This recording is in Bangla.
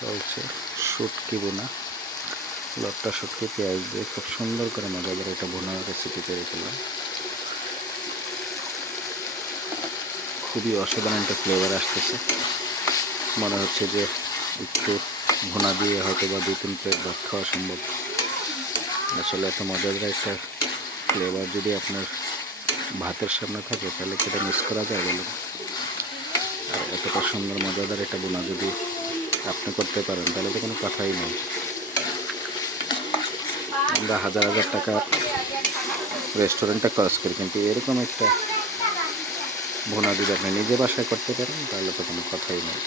চলছে শুটকি বোনা। লটটা শুটকি পেঁয়াজ দিয়ে খুব সুন্দর করে মজাদার একটা বোনার রেসিপি তৈরি করলাম। খুবই অসাধারণ একটা ফ্লেভার আসতেছে। মনে হচ্ছে যে একটু ভুনা দিয়ে হয়তো বা 2-3 প্লেট ভাত খাওয়া সম্ভব। আসলে এত মজাদার একটা ফ্লেভার যদি আপনার ভাতের সামনে থাকে তাহলে সেটা মিস করা যায় বলুন। আর এতটা সুন্দর মজাদার একটা বোনা যদি আপনি করতে পারেন তাহলে তো কোনো কথাই নেই। আমরা হাজার হাজার টাকা রেস্টুরেন্টে খরচ করি, কিন্তু এরকম একটা ভুনা যদি আপনি নিজে বাসায় করতে পারেন তাহলে তো কোনো কথাই নেই।